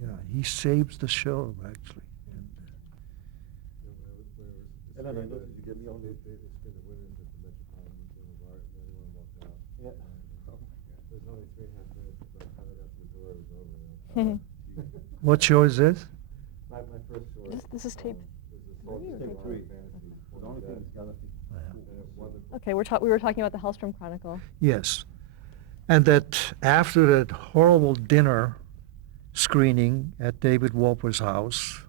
Yeah, he saves the show, actually. And I noticed you get me on the. Yeah. There's only 3.5 minutes, but I found it after the door was over. What show is this? My first show. This is tape. Was three or Tape three. Fantasy. The only thing is Galaxy. Okay, we were talking about the Hellstrom Chronicle. Yes. And that after that horrible dinner screening at David Wolper's house,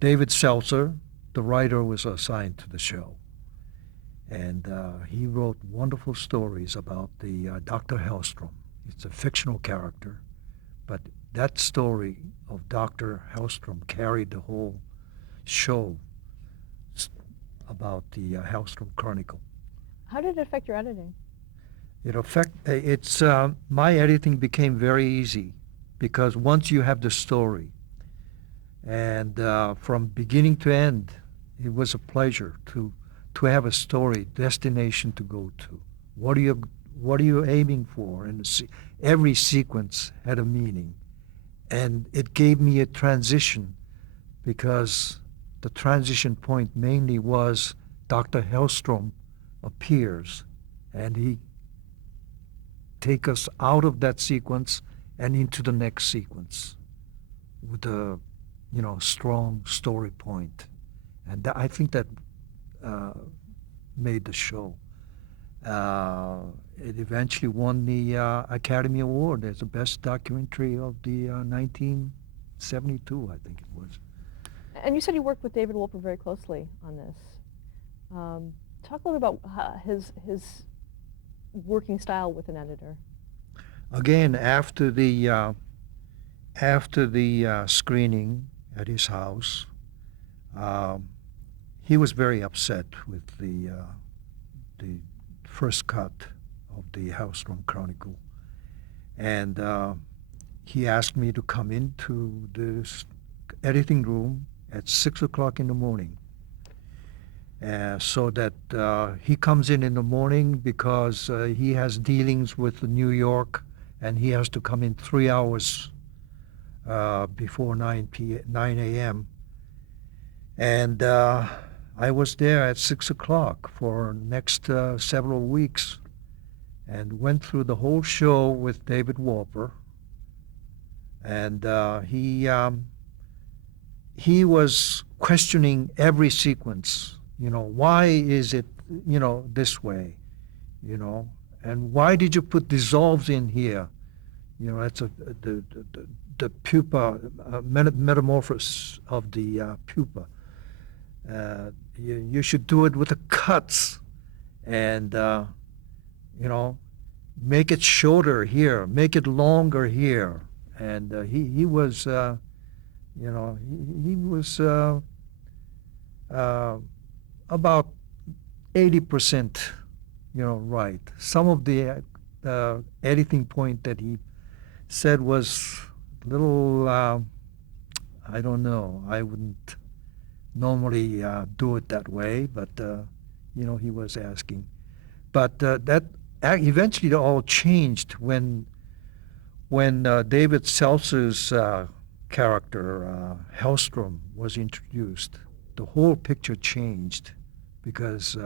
David Seltzer, the writer, was assigned to the show. And he wrote wonderful stories about the Dr. Hellstrom. It's a fictional character, but that story of Dr. Hellstrom carried the whole show about the Hellstrom Chronicle. How did it affect your editing? My editing became very easy because once you have the story, and from beginning to end, it was a pleasure to have a story, destination to go to. What are you aiming for? And every sequence had a meaning, and it gave me a transition because the transition point mainly was Dr. Hellstrom appears, and he take us out of that sequence and into the next sequence with a strong story point. And I think that made the show. It eventually won the Academy Award as the best documentary of the 1972, I think it was. And you said you worked with David Wolper very closely on this. Talk a little about his working style with an editor. Again, after the screening at his house, he was very upset with the first cut of the Hellstrom Chronicle, and he asked me to come into the editing room at 6 o'clock in the morning. So that he comes in the morning because he has dealings with New York, and he has to come in 3 hours before 9 a.m. And I was there at 6 o'clock for next several weeks, and went through the whole show with David Wolper. And he was questioning every sequence. Why is it, this way, and why did you put dissolves in here? That's the pupa, metamorphosis of the pupa. You should do it with the cuts, and, make it shorter here, make it longer here. And he was, he was about 80%, right. Some of the editing point that he said was a little, I don't know. I wouldn't normally do it that way, but he was asking. But that eventually all changed when David Seltzer's character Hellstrom was introduced. The whole picture changed because,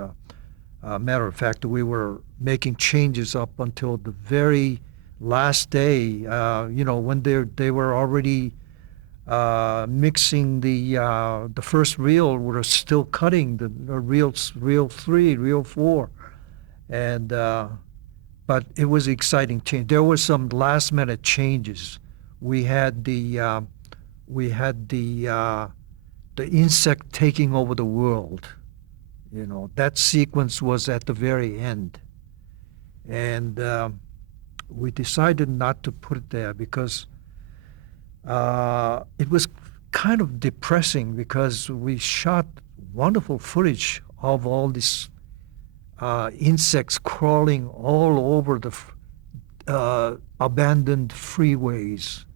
matter of fact, we were making changes up until the very last day. When they were already mixing the first reel, we were still cutting the reel 3, reel 4, and but it was exciting change. There were some last minute changes. We had the insect taking over the world. That sequence was at the very end. And we decided not to put it there because it was kind of depressing because we shot wonderful footage of all these insects crawling all over the abandoned freeways,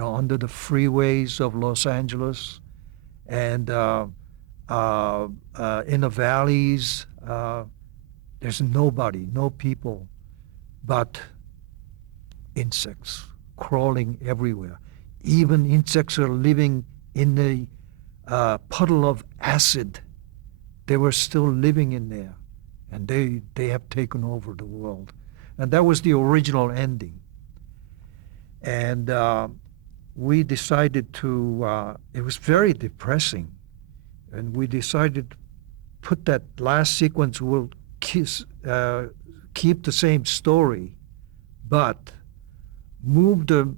under the freeways of Los Angeles, and in the valleys, there's nobody, no people. but insects crawling everywhere. Even insects are living in a puddle of acid. They were still living in there, and they have taken over the world. And that was the original ending. And we decided to, it was very depressing, and we decided to put that last sequence, we'll keep the same story, but move the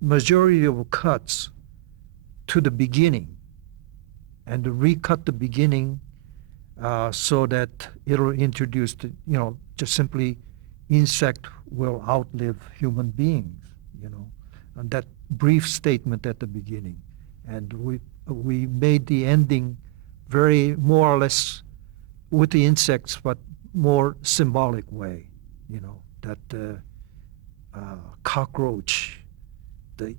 majority of cuts to the beginning, and to recut the beginning so that it'll introduce the, just simply insect will outlive human beings, and that brief statement at the beginning. And we made the ending very more or less with the insects, but more symbolic way, that cockroach, the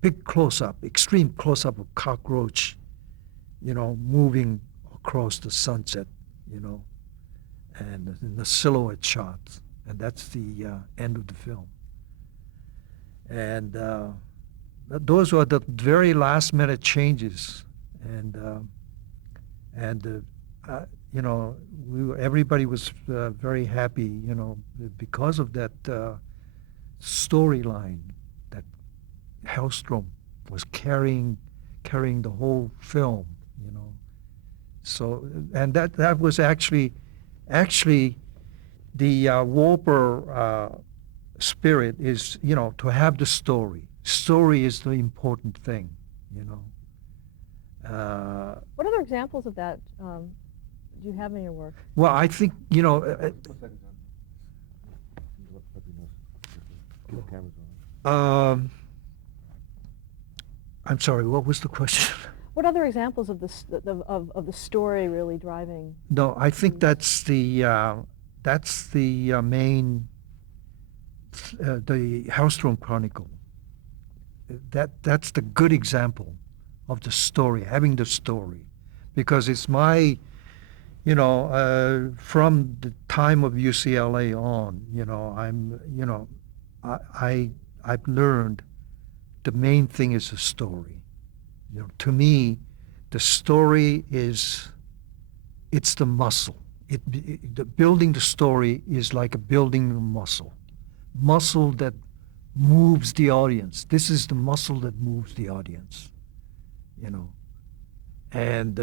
big close-up, extreme close-up of cockroach, moving across the sunset, and in the silhouette shots, and that's the end of the film. And those were the very last-minute changes, and everybody was very happy, because of that storyline that Hellstrom was carrying the whole film, So, and that was actually the Wolper spirit is, to have the story. Story is the important thing, What other examples of that do you have in your work? Well, I think, One second, John. Look up your nose. The camera's on. I'm sorry, what was the question? What other examples of the story really driving? No, I think that's the main, the Hellstrom Chronicle. That's the good example of the story, having the story, because it's my, from the time of UCLA on, I've learned the main thing is the story. To me, the story it's the muscle. The building the story is like a building a muscle that moves the audience. This is the muscle that moves the audience, and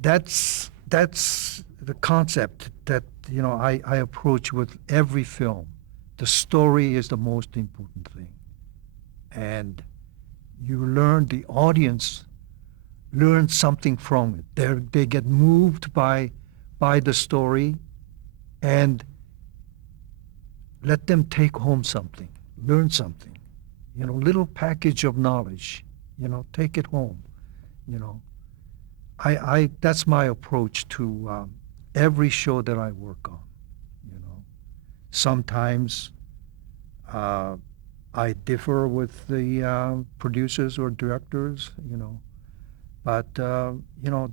that's the concept that I approach with every film. The story is the most important thing, and you learn, the audience learns something from it. They get moved by the story, and let them take home something, learn something, little package of knowledge, take it home, I that's my approach to every show that I work on, Sometimes I differ with the producers or directors, but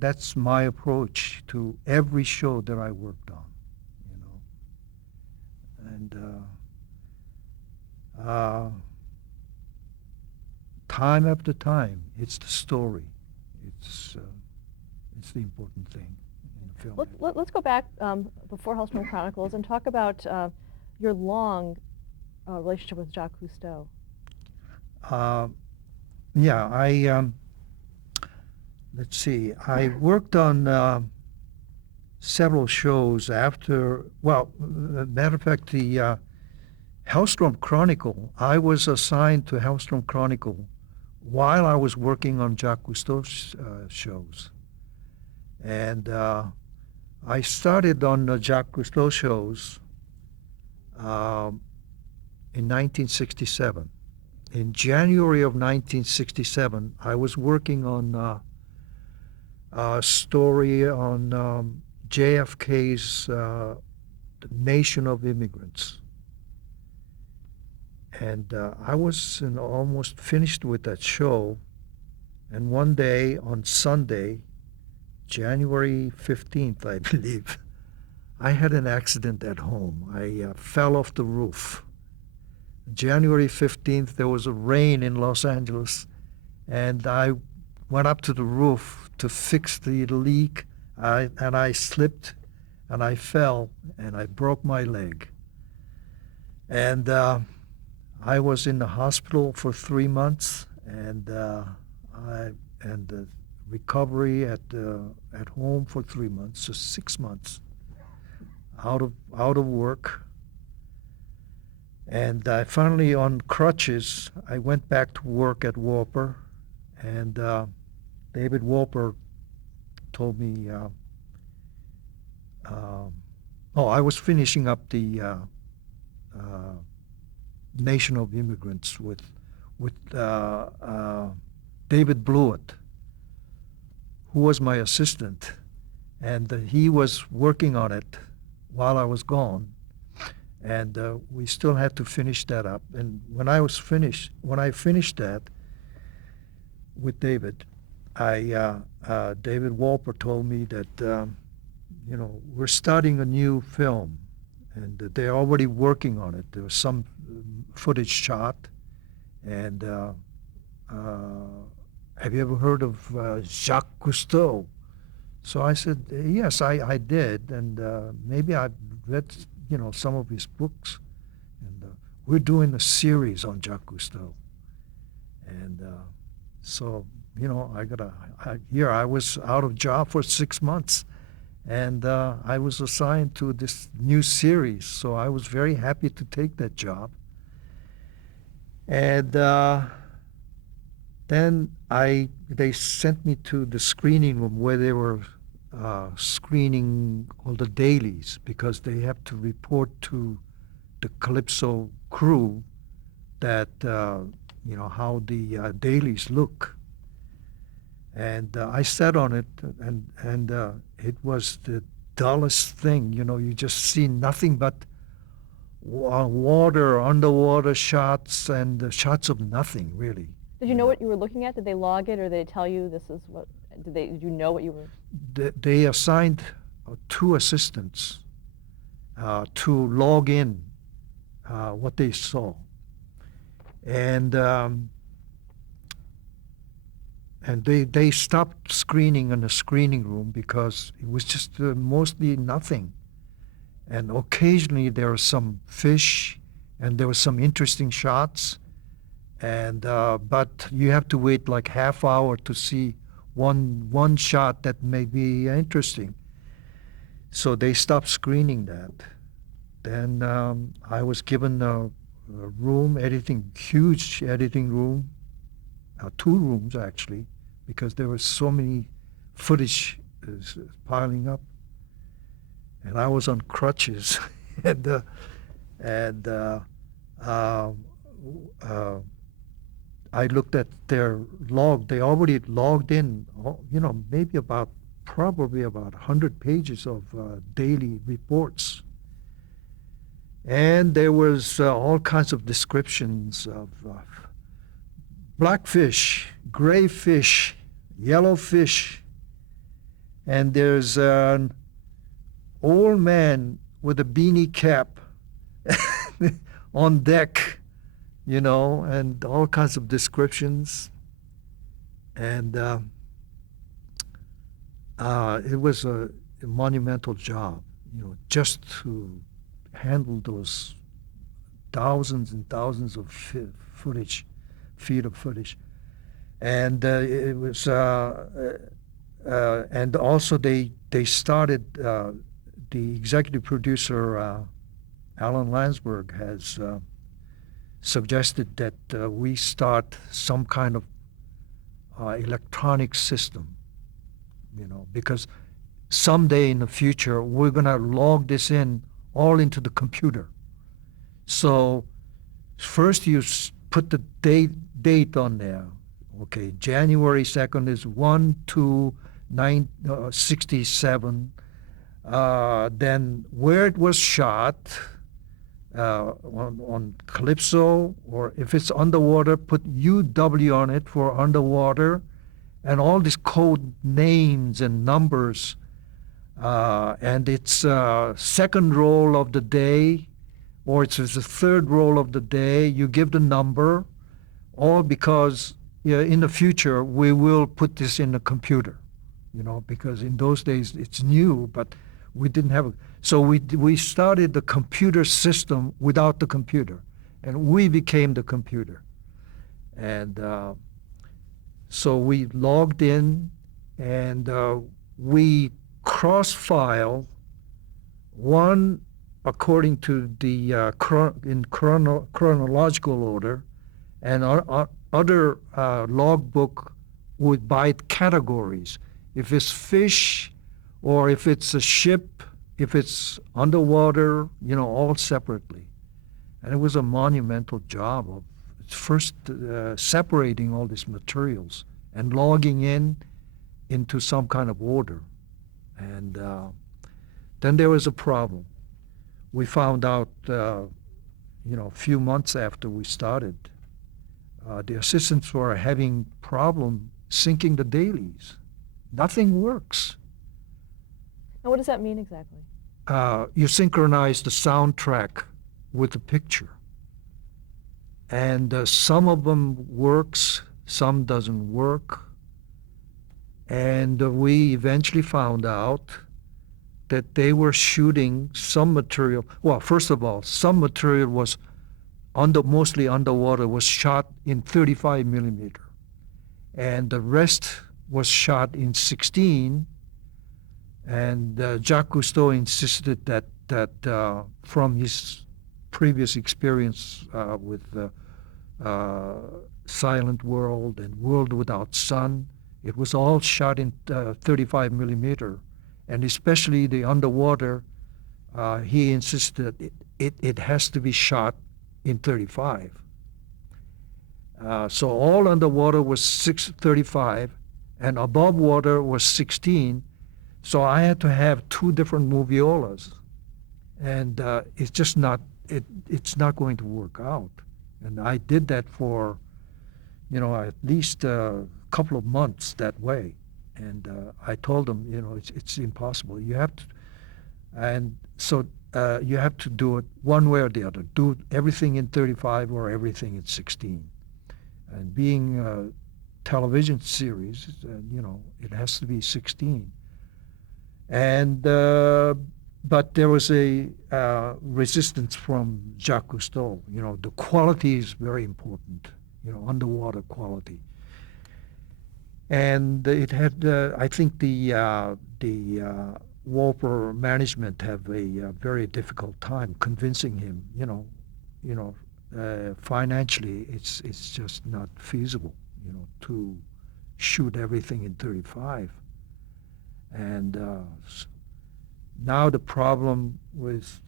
that's my approach to every show that I worked on, and time after time, it's the story. It's the important thing in film. Let's go back before Hellstrom Chronicles and talk about your long relationship with Jacques Cousteau. Let's see, I worked on several shows after, matter of fact, the Hellstrom Chronicle, I was assigned to Hellstrom Chronicle while I was working on Jacques Cousteau's shows. And I started on the Jacques Cousteau shows in 1967. In January of 1967, I was working on a story on JFK's Nation of Immigrants. And I was almost finished with that show. And one day on Sunday, January 15th, I believe, I had an accident at home. I fell off the roof. January 15th, there was a rain in Los Angeles, and I went up to the roof to fix the leak, and I slipped, and I fell, and I broke my leg. And I was in the hospital for 3 months, and recovery at home for 3 months, so 6 months out of work. And I finally, on crutches, I went back to work at Wolper, and David Wolper told me, I was finishing up the Nation of Immigrants with David Blewett, who was my assistant, and he was working on it while I was gone. And we still had to finish that up. And when I finished that with David, David Wolper told me that, we're starting a new film, and they're already working on it. There was some footage shot, and have you ever heard of Jacques Cousteau? So I said, yes, I did, and maybe I've read some of his books, and we're doing a series on Jacques Cousteau. And so, I was out of job for 6 months, and I was assigned to this new series, so I was very happy to take that job. And then they sent me to the screening room where they were screening all the dailies, because they have to report to the Calypso crew that how the dailies look. And I sat on it, and it was the dullest thing. You just see nothing but water, underwater shots, and shots of nothing, really. Did you know what you were looking at? Did they log it, or did they tell you this is what? Did you know what you were? They assigned 2 assistants to log in what they saw, and they stopped screening in the screening room because it was just mostly nothing, and occasionally there was some fish, and there was some interesting shots, and but you have to wait like half hour to see one shot that may be interesting. So they stopped screening that. Then I was given a room, huge editing room, 2 rooms actually, because there was so many footage piling up, and I was on crutches, and I looked at their log. They already logged in, probably about 100 pages of daily reports. And there was all kinds of descriptions of blackfish, gray fish, yellow fish. And there's an old man with a beanie cap on deck, and all kinds of descriptions. And it was a monumental job, just to handle those thousands and thousands of feet of footage. And it was, and also they started, the executive producer, Alan Landsberg, has suggested that we start some kind of electronic system, because someday in the future we're going to log this in all into the computer. So first you put the date on there. Okay, January 2nd is 1/2/67. Then where it was shot, on Calypso, or if it's underwater, put UW on it for underwater, and all these code names and numbers and it's second roll of the day, or it's the third roll of the day. You give the number, all because in the future we will put this in the computer, because in those days it's new, but we didn't have. So we started the computer system without the computer, and we became the computer, and so we logged in, and we cross-file one according to the in chronological order, and our other logbook would by categories. If it's fish, or if it's a ship, if it's underwater, all separately. And it was a monumental job of first separating all these materials and logging into some kind of order. And then there was a problem. We found out, a few months after we started, the assistants were having problem syncing the dailies. Nothing works. And what does that mean exactly? You synchronize the soundtrack with the picture. And some of them works, some doesn't work. And we eventually found out that they were shooting some material. Well, first of all, some material was mostly underwater, was shot in 35 millimeter. And the rest was shot in 16. And Jacques Cousteau insisted that from his previous experience with Silent World and World Without Sun, it was all shot in 35 millimeter. And especially the underwater, he insisted that it has to be shot in 35. So all underwater was 35, and above water was 16. So I had to have two different moviolas, and it's just not it's not going to work out. And I did that for at least a couple of months that way. And I told them, it's impossible. You have to, and so you have to do it one way or the other. Do everything in 35 or everything in 16. And being a television series, it has to be 16. And but there was a resistance from Jacques Cousteau. The quality is very important. Underwater quality. And it had, I think, the Wolper management have a very difficult time convincing him. Financially, it's just not feasible. To shoot everything in 35. And now the problem with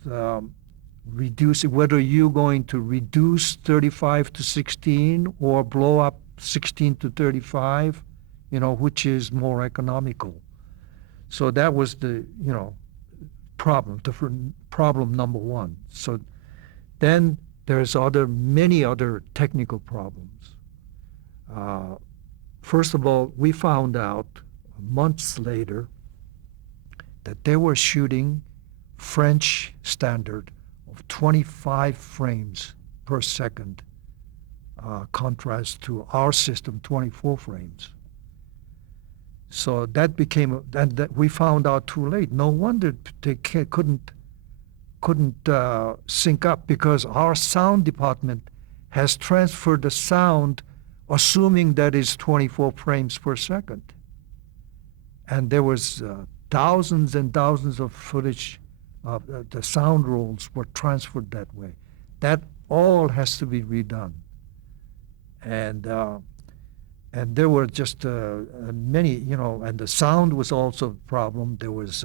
reducing, whether you're going to reduce 35 to 16 or blow up 16 to 35, which is more economical. So that was the, problem number one. So then there's many other technical problems. First of all, we found out months later that they were shooting French standard of 25 frames per second, contrast to our system, 24 frames. So that became, that we found out too late. No wonder they couldn't sync up, because our sound department has transferred the sound assuming that is 24 frames per second. And there was thousands and thousands of footage of the sound rolls were transferred that way. That all has to be redone. And there were just many, and the sound was also a problem. There was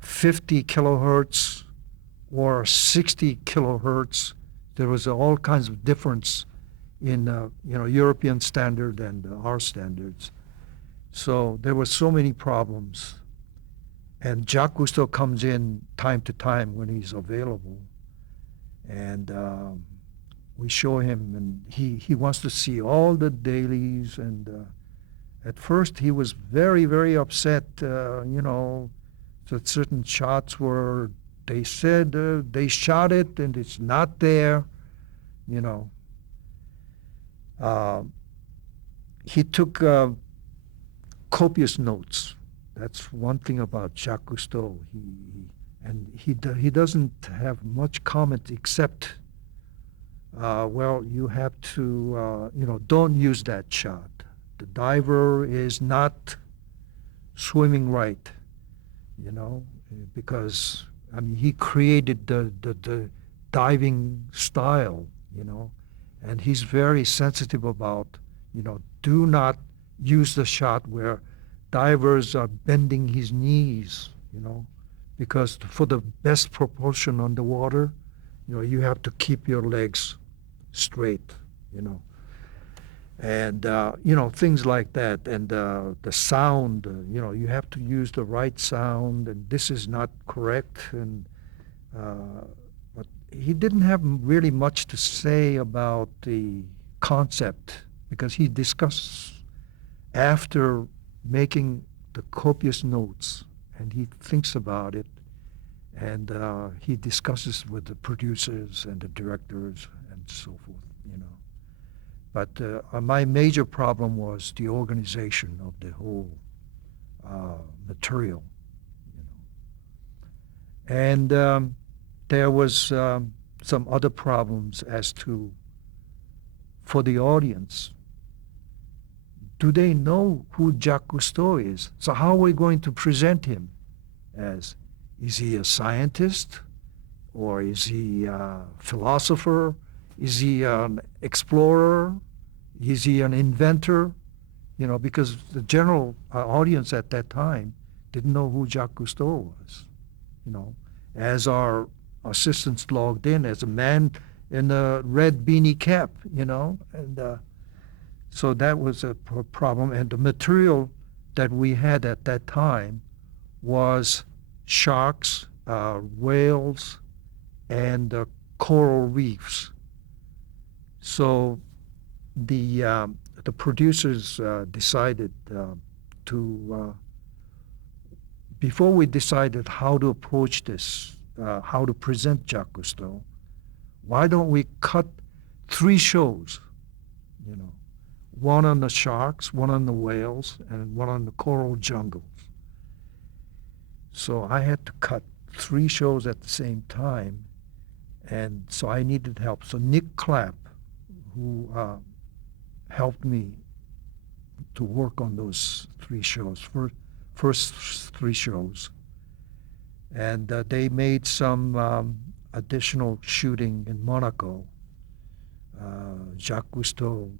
50 kilohertz or 60 kilohertz. There was all kinds of difference in European standard and our standards. So there were so many problems. And Jacques Cousteau comes in time to time when he's available. And we show him, and he wants to see all the dailies, and at first he was very, very upset, that certain shots were, they said they shot it and it's not there, you know. He took copious notes. That's one thing about Jacques Cousteau. He doesn't have much comment except, well, you have to, don't use that shot. The diver is not swimming right, because, I mean, he created the diving style, and he's very sensitive about, do not use the shot where divers are bending his knees, because for the best propulsion underwater, you have to keep your legs straight, and things like that. And the sound, you have to use the right sound, and this is not correct. And but he didn't have really much to say about the concept, because he discussed after making the copious notes, and he thinks about it, and he discusses with the producers and the directors and so forth, But my major problem was the organization of the whole material, And there was some other problems as to, for the audience, do they know who Jacques Cousteau is? So how are we going to present him as? Is he a scientist? Or is he a philosopher? Is he an explorer? Is he an inventor? Because the general audience at that time didn't know who Jacques Cousteau was. As our assistants logged in, as a man in a red beanie cap, and so that was a problem. And the material that we had at that time was sharks, whales, and coral reefs. So the producers decided to, before we decided how to approach this, how to present Jacques Cousteau, why don't we cut 3 shows, one on the sharks, one on the whales, and one on the coral jungles. So I had to cut 3 shows at the same time, and so I needed help. So Nick Clapp, who helped me to work on those 3 shows, first 3 shows, and they made some additional shooting in Monaco. Jacques Cousteau,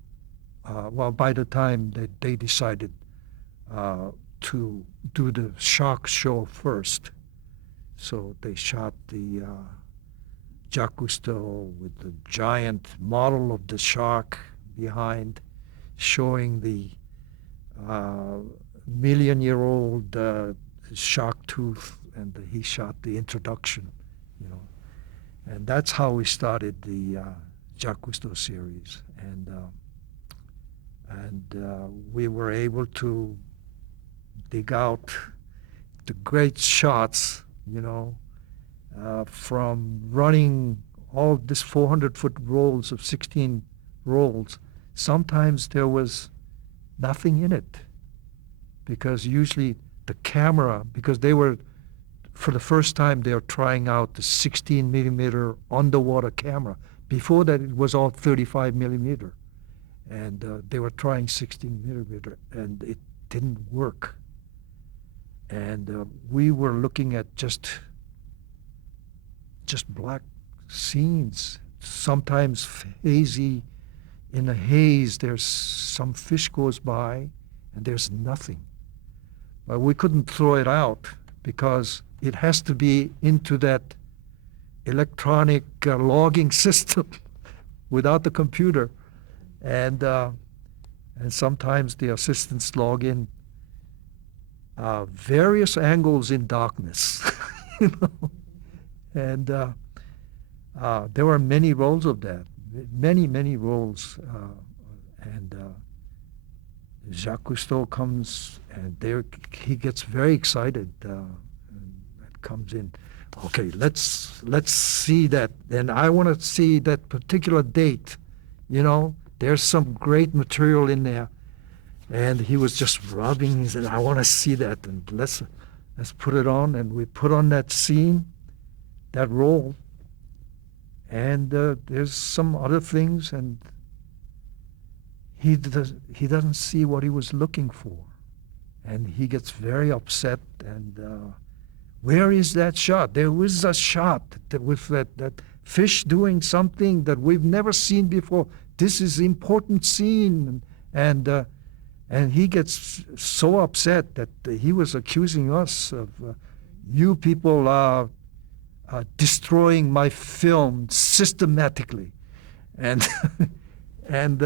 by the time that they decided to do the shark show first, so they shot the Jacques Cousteau with the giant model of the shark behind, showing the million-year-old shark tooth, and he shot the introduction, and that's how we started the Jacques Cousteau series, and we were able to dig out the great shots, from running all this 400-foot rolls of 16 rolls. Sometimes there was nothing in it, because usually the camera, because they were, for the first time, they were trying out the 16 millimeter underwater camera. Before that, it was all 35 millimeter. And they were trying 16 millimeter, and it didn't work. And we were looking at just black scenes, sometimes hazy. In a haze, there's some fish goes by, and there's nothing. But we couldn't throw it out, because it has to be into that electronic logging system without the computer. And sometimes the assistants log in various angles in darkness, And there were many rolls of that, many rolls. And Jacques Cousteau comes, and there he gets very excited and comes in. Okay, let's see that, and I want to see that particular date. You know, there's some great material in there, and he was just rubbing. He said, "I want to see that, and let's put it on." And we put on that scene, that role, and there's some other things, and he doesn't see what he was looking for, and he gets very upset. And where is that shot? There was a shot with that fish doing something that we've never seen before. This is important scene, and he gets so upset that he was accusing us of you people destroying my film systematically, and and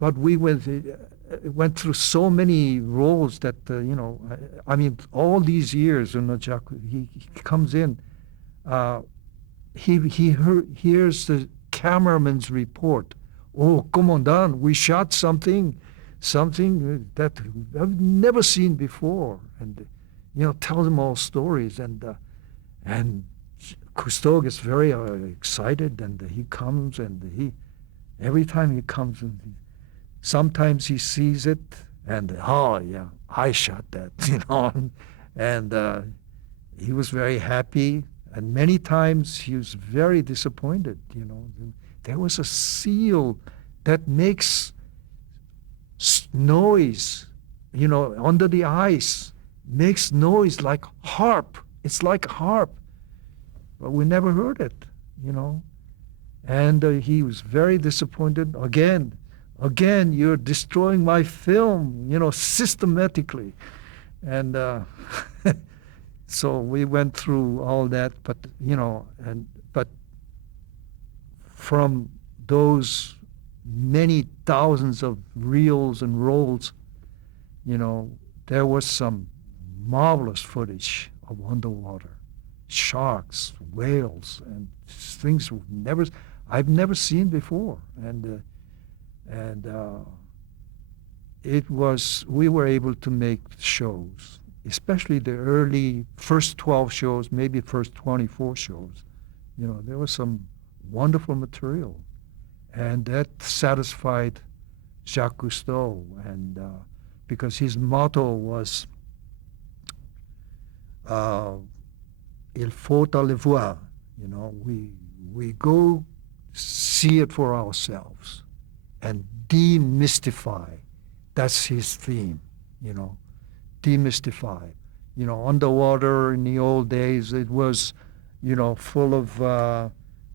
but we went through so many roles that you know. I mean, all these years, you know, Jacques, he comes in. He hears the cameraman's report. Oh, commandant, we shot something that I've never seen before, and you know, tell them all stories, and Cousteau gets very excited, and he comes, and every time he comes, and sometimes he sees it, and oh yeah, I shot that, you know, and he was very happy, and many times he was very disappointed, you know. There was a seal that makes noise, you know, under the ice, makes noise like harp. It's like a harp, but we never heard it, you know. And he was very disappointed. Again, you're destroying my film, you know, systematically. And so we went through all that, but, you know, but from those many thousands of reels and rolls, you know, there was some marvelous footage of underwater, sharks, whales, and things I've never seen before, and we were able to make shows, especially the early first 12 shows, maybe first 24 shows. You know, there was some wonderful material, and that satisfied Jacques Cousteau, and because his motto was il faut aller voir, you know, we go see it for ourselves and demystify. That's his theme, you know, demystify. You know, underwater in the old days, it was, you know, full of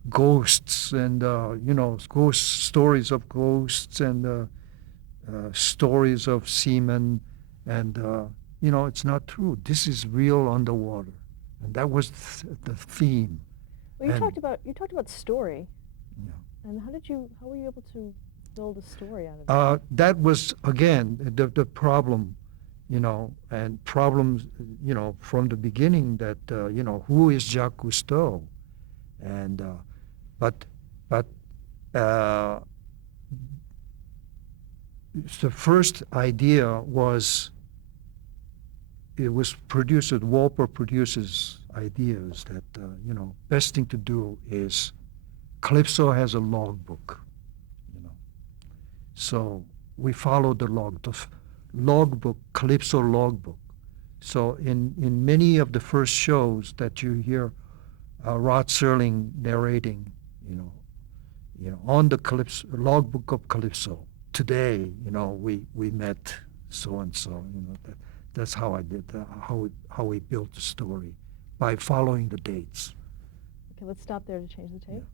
ghosts and, you know, stories of ghosts and stories of seamen, and, you know, it's not true. This is real underwater. And that was the theme. Well, you talked about story. Yeah. And how were you able to build a story out of it? That was, again, the problem, you know, and problems, you know, from the beginning that, you know, who is Jacques Cousteau? And, but the first idea was, it was producer, Wolper produces ideas that, you know, best thing to do is, Calypso has a logbook, you know. So we followed the logbook, Calypso logbook. So in many of the first shows that you hear Rod Serling narrating, you know, on the Calypso logbook of Calypso, today, you know, we met so and so, you know, that's how I did how we built the story, by following the dates. Okay, let's stop there to change the tape. Yeah.